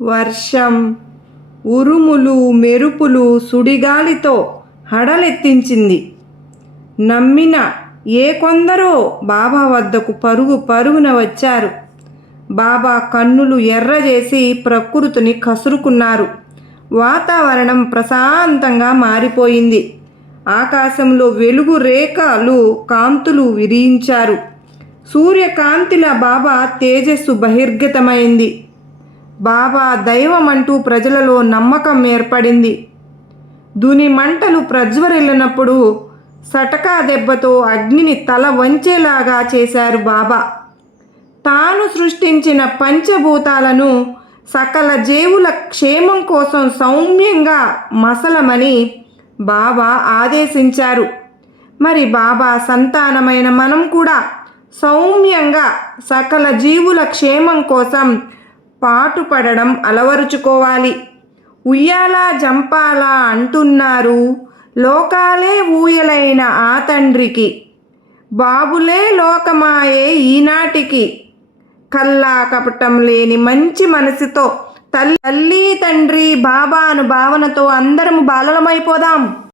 వర్షం, ఉరుములు, మెరుపులు సుడిగాలితో హడలెత్తించింది. నమ్మిన ఏ కొందరో బాబా వద్దకు పరుగు పరుగున వచ్చారు. బాబా కన్నులు ఎర్రజేసి ప్రకృతిని కసురుకున్నారు. వాతావరణం ప్రశాంతంగా మారిపోయింది. ఆకాశంలో వెలుగు రేఖలు కాంతులు విరించారు. సూర్యకాంతిల బాబా తేజస్సు బహిర్గతమైంది. బాబా దైవమంటూ ప్రజలలో నమ్మకం ఏర్పడింది. దుని మంటలు ప్రజ్వరిల్లినప్పుడు సటకా దెబ్బతో అగ్నిని తల వంచేలాగా చేశారు బాబా. తాను సృష్టించిన పంచభూతాలను సకల జీవుల క్షేమం కోసం సౌమ్యంగా మసలమని బాబా ఆదేశించారు. మరి బాబా సంతానమైన మనం కూడా సౌమ్యంగా సకల జీవుల క్షేమం కోసం పాటుపడడం అలవరుచుకోవాలి. ఉయ్యాలా జంపాలా అంటున్నారు లోకాలే ఊయలైన ఆ తండ్రికి. బాబులే లోకమాయే ఈనాటికి. కల్లా కపటం లేని మంచి మనసుతో తల్లి తండ్రి బాబా అను భావనతో అందరము బాలలమైపోదాం.